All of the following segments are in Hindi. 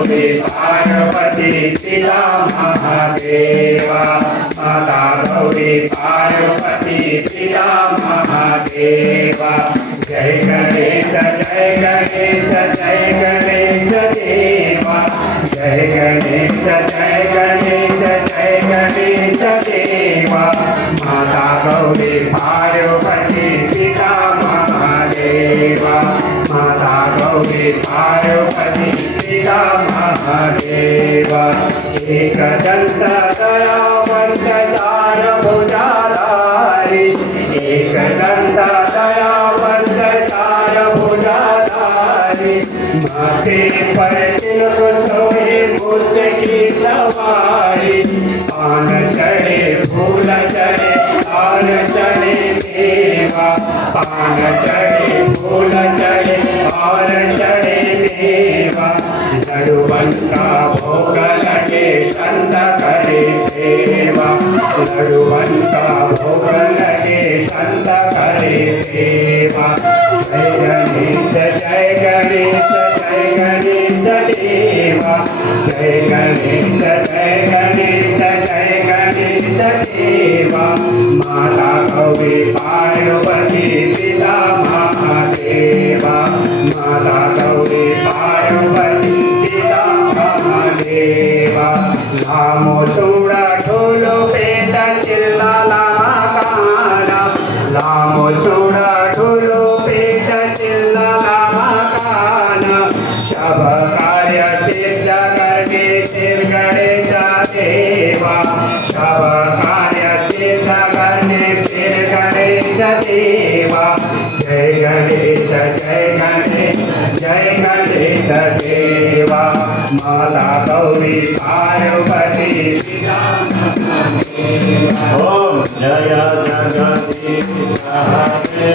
गौरी पार्वती पिता महादेवा माता गौरी पार्वती पिता महादेवा जय गणेश जय गणेश जय गणेश देवा जय गणेश जय गणेश जय गणेश देवा माता गौरी पार्वती पिता महादेवा माता गौरी पार्वती पिता महादेवा एकदंत दयावंत चार भुजाधारी एकदंत दयावंत चार भुजाधारी माथे पर तिलक सोए मुझकी सवारी पान चढ़े फूल चढ़े पान चढ़े देवा पान चढ़े फूल चढ़े और चढ़े देवा लडुबंका भोग लगे संत करे सेवा लडुबंका भोग लगे संत करे सेवा जय गणेश जय गणेश जय गणेश देवा जय गणेश जय गणेश जय गणेश देवा माता गौरी पार्वती पिता महादेवा माता गौरी पार्वती पिता महादेवा नामो चूड़ा ढोलो पेट चिल्ला लामा काना नामो चूड़ा ढोलो पेट चिल्ला लामा काना शब कार्य सिद्ध करके शिव गणेश देवा शब कार्य सिद्ध करने शिव गणेश देवा जय गणेश जय गणेश जय गणेश देवा माता गौरी पार्वती पिता ओम जय जगदीश हरे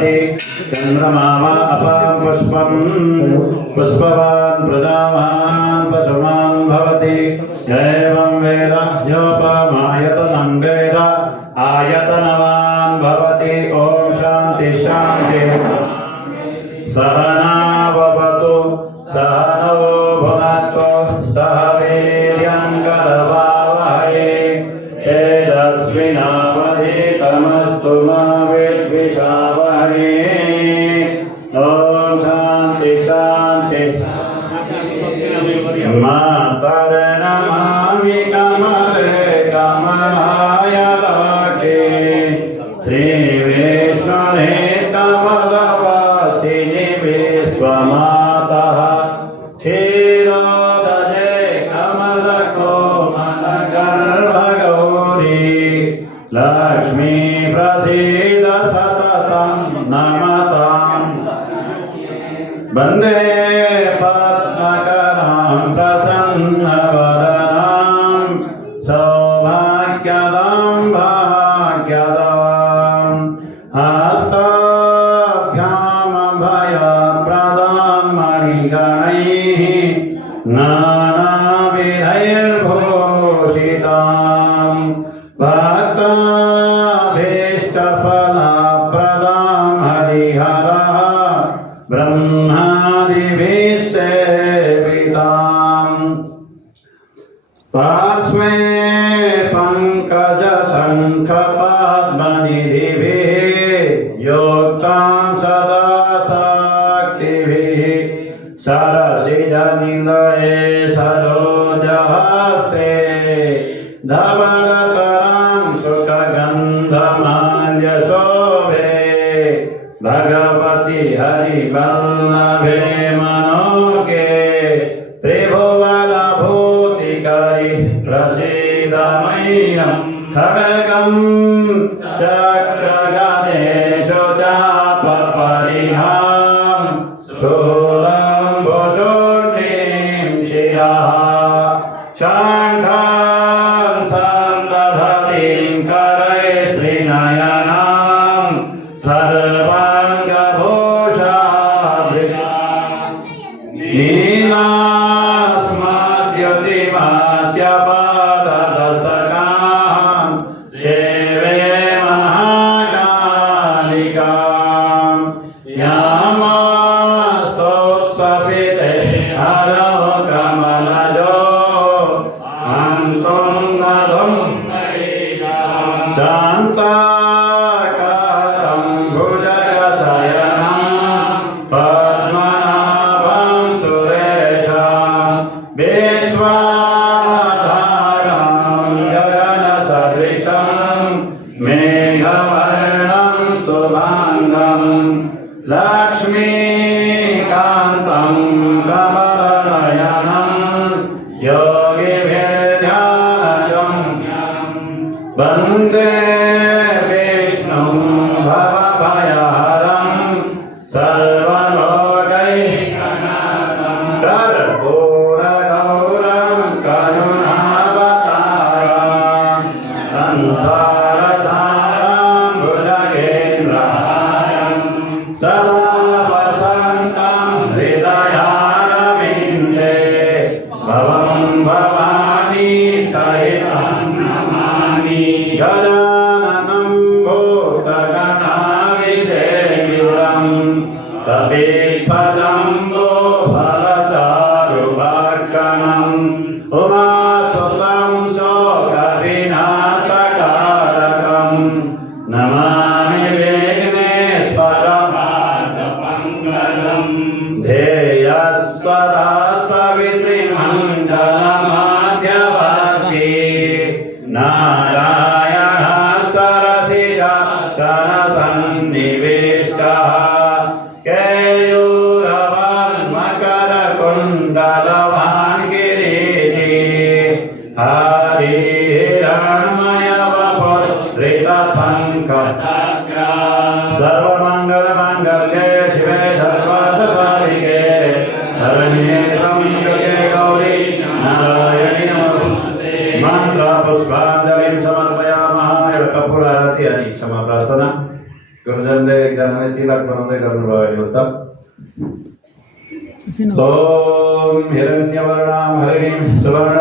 भवति चन्द्रमा वा अपां पुष्पं पुष्पवान् प्रजावान् पशुमान् भवति एवं वेद योपमायतनं वेद आयतनवान् भवति ॐ शान्ति शान्ति सहनावतु सहनौ भुनक्तु सह वीर्यङ्करवावहै तेजस्विनावधीतमस्तु मा विद्विषावहै ॐ शान्ति शान्ति मातरे नमामि कमले कमलाय लाक्षे श्रीविष्णुने कमलवासिनि विश्वमातः क्षीरोदये कमलकोमलगर्भगौरी लक्ष्मी प्रसीद सततं नमताम् वन्दे पद्मकरां प्रसन्नवदनां सौभाग्यदां भाग्यदां हस्ताभ्यामभयप्रदां मणिगणैः नानाविधैर्भूषितां भक्ताभीष्टफलप्रदां हरिहरः ब्रह्मादिभिः सेविताम् पार्श्वे पङ्कजशङ्खपद्मनिधिभिः योक्तां सदा शक्तिभिः सरसिजनिलये सरोजहस्ते धवलतरां सुखगन्धमाल्यशोभे भगवती हरिवल्लभे मनोगे त्रिभुवनभूतिकरि प्रसीद मह्यं खड्गं चक्रगदेषु चापपरिहां शूलं भुशुण्डीं शिरः शङ्खं सन्दधतीं करैस्त्रिनयनां नीलास्मद्युतिमास्य पाददशकां सेवे महाकालिकां यामास्तोत्सपिते हरौ कमलजो हन्तुङ्गधुं शान्ताकारं भुजगशयनं पद्मनाभं सुरेशं विश्वाधारं गगनसदृशं मेघवर्णं शुभाङ्गं लक्ष्मीकान्तं कमलनयनं योगिभिर्ध्यानगम्यं वन्दे विष्णुं भवभयहरं सर्वलोकैकनाथं कर्पूरगौरं करुणावतारं संसारसारं भुजगेन्द्रहारं सदा वसन्तं हृदयारविन्दे भवं भवानी सहितं नमामि गजाननं भूतगणाभिषेकितं तपेत्पदम्बो फलचारुभक्षणम् उमासुतं शोकविनाशकारकं नमामि विघ्नेश्वरपादपङ्कजम् ध्येयः सदा सवितृमण्डलमाध्यवर्ती नारायणः सरसिजसनसन्निविष्टः केयूरवर्मकरकुण्डलवान् किरीटी हरिहिरण्मयवपुर्धृतशङ्खचक्र सर्वमङ्गलमाङ्गल्ये शिवे सर्वार्थसाधिके शरण्ये शीलात्मनंद कर्मभावता ॐ हिरण्यवर्णां हरिं सुवर्ण